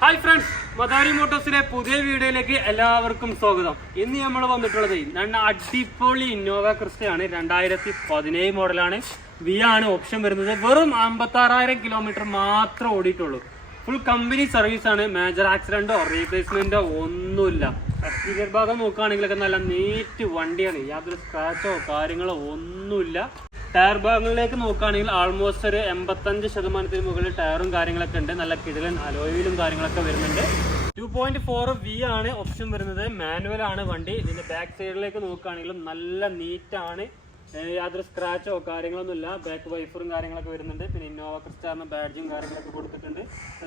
Hi friends, Madari മോട്ടോഴ്സിലെ പുതിയ വീഡിയോയിലേക്ക് എല്ലാവർക്കും സ്വാഗതം. ഇന്ന് നമ്മൾ വന്നിട്ടുള്ളത് അടിപൊളി ഇന്നോവ ക്രിസ്റ്റയാണ്. 2017 മോഡലാണ്. വി ആണ് ഓപ്ഷൻ വരുന്നത്. വെറും 56,000 കിലോമീറ്റർ മാത്രം ഓടിയിട്ടുള്ളൂ. ഫുൾ കമ്പനി സർവീസ് ആണ്. മേജർ ആക്സിഡന്റോ റീപ്ലേസ്മെന്റോ ഒന്നുമില്ല. എക്സ്റ്റീരിയർ ഭാഗം നോക്കുകയാണെങ്കിലൊക്കെ നല്ല നീറ്റ് വണ്ടിയാണ്. യാതൊരു സ്ക്രാച്ചോ കാര്യങ്ങളോ ഒന്നുമില്ല. ടയർ ഭാഗങ്ങളിലേക്ക് നോക്കുകയാണെങ്കിൽ ആൾമോസ്റ്റ് ഒരു 85% മുകളിൽ ടയറും കാര്യങ്ങളൊക്കെ ഉണ്ട്. നല്ല കിടിലൻ അലോയിലും കാര്യങ്ങളൊക്കെ വരുന്നുണ്ട്. 2.4 വി ആണ് ഓപ്ഷൻ വരുന്നത്. മാനുവൽ ആണ് വണ്ടി. ഇതിന്റെ ബാക്ക് സൈഡിലേക്ക് നോക്കുകയാണെങ്കിലും നല്ല നീറ്റാണ്. യാതൊരു സ്ക്രാച്ചോ കാര്യങ്ങളൊന്നുമില്ല. ബാക്ക് വൈഫറും കാര്യങ്ങളൊക്കെ വരുന്നുണ്ട്. പിന്നെ ഇന്നോവ ക്രിസ്റ്റ ബാഡ്ജും കാര്യങ്ങളൊക്കെ കൊടുത്തിട്ടുണ്ട്.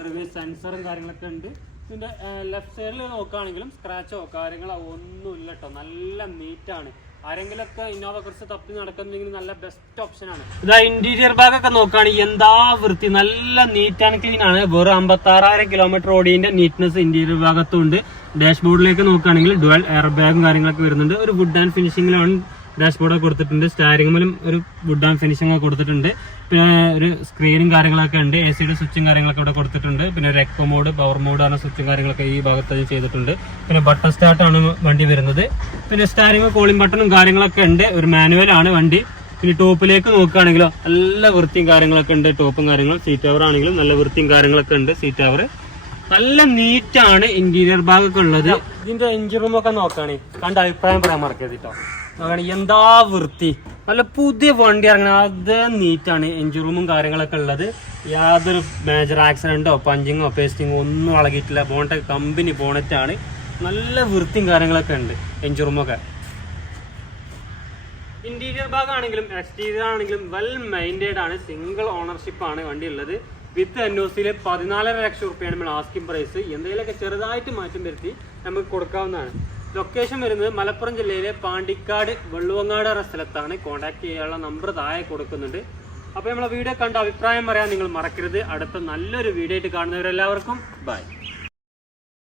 റിവേഴ്സ് സെൻസറും കാര്യങ്ങളൊക്കെ ഉണ്ട്. ഇതിന്റെ ലെഫ്റ്റ് സൈഡിൽ നോക്കുകയാണെങ്കിലും സ്ക്രാച്ചോ കാര്യങ്ങളോ ഒന്നുമില്ല കേട്ടോ. നല്ല നീറ്റാണ്. ആരെങ്കിലൊക്കെ ഇന്നോവ ക്രിസ്റ്റ തപ്പി നടക്കുന്നെങ്കിൽ നല്ല ബെസ്റ്റ് ഓപ്ഷൻ ആണ്. ഇതാ ഇന്റീരിയർ ഭാഗമൊക്കെ നോക്കുകയാണെങ്കിൽ എന്താ വൃത്തി, നല്ല നീറ്റ് ആൻഡ് ക്ലീൻ ആണ്. വെറും 56,000 കിലോമീറ്റർ ഓടിയതിന്റെ നീറ്റ്നെസ് ഇന്റീരിയർ ഭാഗത്തുണ്ട്. ഡാഷ്ബോർഡിലേക്ക് നോക്കുകയാണെങ്കിൽ ഡുവൽ എയർ ബാഗും കാര്യങ്ങളൊക്കെ വരുന്നുണ്ട്. ഒരു വുഡ് ആൻഡ് ഫിനിഷിംഗിലാണ് ഡാഷ്ബോർഡൊക്കെ കൊടുത്തിട്ടുണ്ട്. സ്റ്റാരിംഗിലും ഒരു വുഡ് ആൻഡ് ഫിനിഷിംഗ് ഒക്കെ കൊടുത്തിട്ടുണ്ട്. പിന്നെ ഒരു സ്ക്രീനും കാര്യങ്ങളൊക്കെ ഉണ്ട്. AC യുടെ സ്വിച്ചും കാര്യങ്ങളൊക്കെ ഇവിടെ കൊടുത്തിട്ടുണ്ട്. പിന്നെ ഒരു എക്കോ മോഡ്, പവർ മോഡ് ആണ് സ്വിച്ചും കാര്യങ്ങളൊക്കെ ഈ ഭാഗത്ത് ചെയ്തിട്ടുണ്ട്. പിന്നെ ബട്ടൺ സ്റ്റാർട്ട് ആണ് വണ്ടി വരുന്നത്. പിന്നെ സ്റ്റാരിംഗ് കോളിംഗ് ബട്ടണും കാര്യങ്ങളൊക്കെ ഉണ്ട്. ഒരു മാനുവൽ ആണ് വണ്ടി. പിന്നെ ടോപ്പിലേക്ക് നോക്കുകയാണെങ്കിലോ നല്ല വൃത്തിയും കാര്യങ്ങളൊക്കെ ഉണ്ട്. ടോപ്പും കാര്യങ്ങളും സീറ്റ് കവർ ആണെങ്കിലും നല്ല വൃത്തിയും കാര്യങ്ങളൊക്കെ ഉണ്ട്. സീറ്റ് കവർ നല്ല നീറ്റാണ്. ഇന്റീരിയർ ഭാഗമൊക്കെ ഉള്ളത്. ഇതിന്റെ എഞ്ചിൻ റൂമൊക്കെ നോക്കുകയാണെങ്കിൽ കണ്ട അഭിപ്രായം പറയാൻ മറക്കരുത് കേട്ടോ. എന്താ വൃത്തി, നല്ല പുതിയ വണ്ടി ഇറങ്ങണ അതേ നീറ്റാണ് എഞ്ചിൻ റൂമും കാര്യങ്ങളൊക്കെ ഉള്ളത്. യാതൊരു മേജർ ആക്സിഡന്റോ പഞ്ചിങ്ങോ പേസ്റ്റിങ്ങോ ഒന്നും ഇളകിയിട്ടില്ല. Bonnet company ബോണറ്റാണ്. നല്ല വൃത്തിയും കാര്യങ്ങളൊക്കെ ഉണ്ട് എഞ്ചിൻ റൂമൊക്കെ. ഇന്റീരിയർ ഭാഗമാണെങ്കിലും എക്സ്റ്റീരിയർ ആണെങ്കിലും വെൽ മെയിൻറ്റൈൻഡ് ആണ്. സിംഗിൾ ഓണർഷിപ്പ് ആണ് വണ്ടി ഉള്ളത്. വിത്ത് NOC 14.5 ലക്ഷം രൂപയാണ് നമ്മൾ ആസ്കിംഗ് പ്രൈസ്. എന്തെങ്കിലുമൊക്കെ ചെറുതായിട്ട് മാറ്റം വരുത്തി നമുക്ക് കൊടുക്കാവുന്നതാണ്. ലൊക്കേഷൻ വരുന്നത് മലപ്പുറം ജില്ലയിലെ പാണ്ടിക്കാട് വെള്ളുവങ്ങാട് എന്ന സ്ഥലത്താണ്. കോൺടാക്ട് ചെയ്യാനുള്ള നമ്പർ താഴെ കൊടുക്കുന്നുണ്ട്. അപ്പോൾ നമ്മളെ വീഡിയോ കണ്ട അഭിപ്രായം പറയാൻ നിങ്ങൾ മറക്കരുത്. അടുത്ത നല്ലൊരു വീഡിയോ ആയിട്ട് കാണുന്നവരെല്ലാവർക്കും ബൈ.